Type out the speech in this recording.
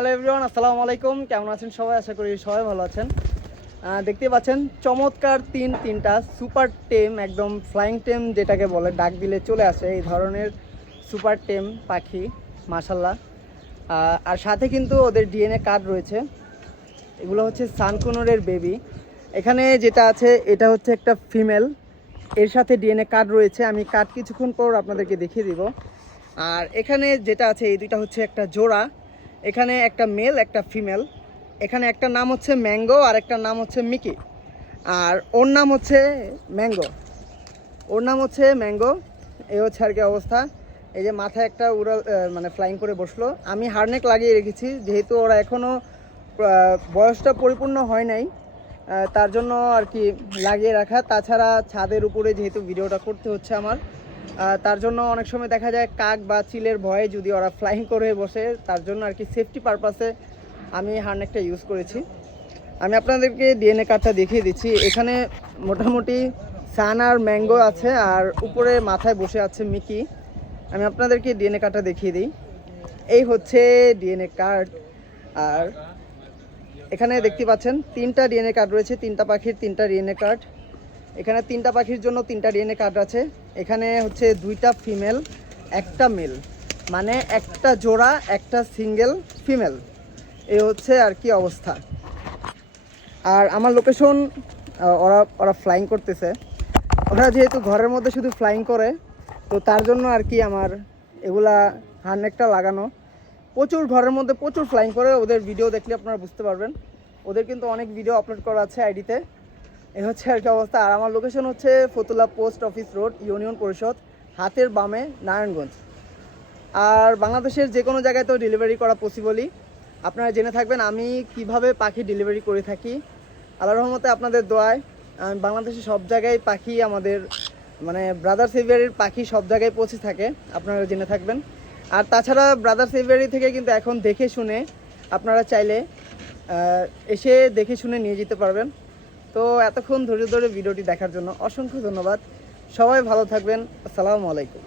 Hello everyone, আসসালামু আলাইকুম। কেমন আছেন সবাই? আশা করি সবাই ভালো আছেন। দেখতে পাচ্ছেন চমৎকার তিনটা সুপার টেম, একদম ফ্লাইং টেম যেটাকে বলে, ডাক দিলে চলে আসে এই ধরনের সুপার টেম পাখি, মাশাল্লাহ। আর সাথে কিন্তু ওদের ডিএনএ কার্ড রয়েছে। এগুলো হচ্ছে সানকুনোরের বেবি। এখানে যেটা আছে এটা হচ্ছে একটা ফিমেল, এর সাথে ডিএনএ কার্ড রয়েছে। আমি কার্ড কিছুক্ষণ পর আপনাদেরকে দেখিয়ে দিব। আর এখানে যেটা আছে এই দুইটা হচ্ছে একটা জোড়া। এখানে একটা মেল একটা ফিমেল। এখানে একটা নাম হচ্ছে ম্যাঙ্গো আর একটা নাম হচ্ছে মিকি। আর ওর নাম হচ্ছে ম্যাঙ্গো। এই হচ্ছে আর কি অবস্থা। এই যে মাথায় একটা উড়াল মানে ফ্লাইং করে বসলো। আমি হারনেক লাগিয়ে রেখেছি, যেহেতু ওরা এখনও বয়সটা পরিপূর্ণ হয় নাই, তার জন্য আর কি লাগিয়ে রাখা। তাছাড়া ছাদের উপরে যেহেতু ভিডিওটা করতে হচ্ছে আমার, তার জন্য অনেক সময় দেখা যায় কাক বা চিলের ভয়ে যদি ওরা ফ্লাইং করে বসে, তার জন্য আর কি সেফটি পারপাসে আমি হারনেকটা ইউজ করেছি। আমি আপনাদেরকে ডিএনএ কার্ডটা দেখিয়ে দিচ্ছি। এখানে মোটামুটি সান আর ম্যাঙ্গো আছে, আর উপরে মাথায় বসে আছে মিকি। আমি আপনাদেরকে ডিএনএ কার্ডটা দেখিয়ে দিই। এই হচ্ছে ডিএনএ কার্ড। আর এখানে দেখতে পাচ্ছেন তিনটা ডিএনএ কার্ড রয়েছে, তিনটা পাখির তিনটা ডিএনএ কার্ড। এখানে তিনটা পাখির জন্য তিনটা ডিএনএ কার্ড আছে। এখানে হচ্ছে দুইটা ফিমেল একটা মেল, মানে একটা জোড়া একটা সিঙ্গেল ফিমেল। এই হচ্ছে আর কি অবস্থা। আর আমার লোকেশন, ওরা ওরা ফ্লাইং করতেছে। ওরা যেহেতু ঘরের মধ্যে শুধু ফ্লাইং করে, তো তার জন্য আর কি আমার এগুলা হারনেকটা লাগানো। প্রচুর ঘরের মধ্যে প্রচুর ফ্লাইং করে, ওদের ভিডিও দেখলে আপনারা বুঝতে পারবেন। ওদের কিন্তু অনেক ভিডিও আপলোড করা আছে আইডিতে। এই হচ্ছে আর কি অবস্থা। আর আমার লোকেশন হচ্ছে Fatullah post office road, union পরিষদ, হাতের বামে, নারায়ণগঞ্জ। আর বাংলাদেশের যে কোনো জায়গায় তো ডেলিভারি করা পসিবলই। আপনারা জেনে থাকবেন আমি কিভাবে পাখি ডেলিভারি করে থাকি। আল্লাহর রহমতে আপনাদের দোয়ায় বাংলাদেশের সব জায়গায় পাখি, আমাদের মানে ব্রাদার সেভিয়ারির পাখি সব জায়গায় পৌঁছে থাকে, আপনারা জেনে থাকবেন। আর তাছাড়া ব্রাদার সেভিয়ারি থেকে কিন্তু এখন দেখে শুনে আপনারা চাইলে এসে দেখে শুনে নিয়ে যেতে পারবেন। তো এতক্ষণ ধৈর্য ধরে ভিডিওটি দেখার জন্য অসংখ্য ধন্যবাদ। সবাই ভালো থাকবেন। আসসালামু আলাইকুম।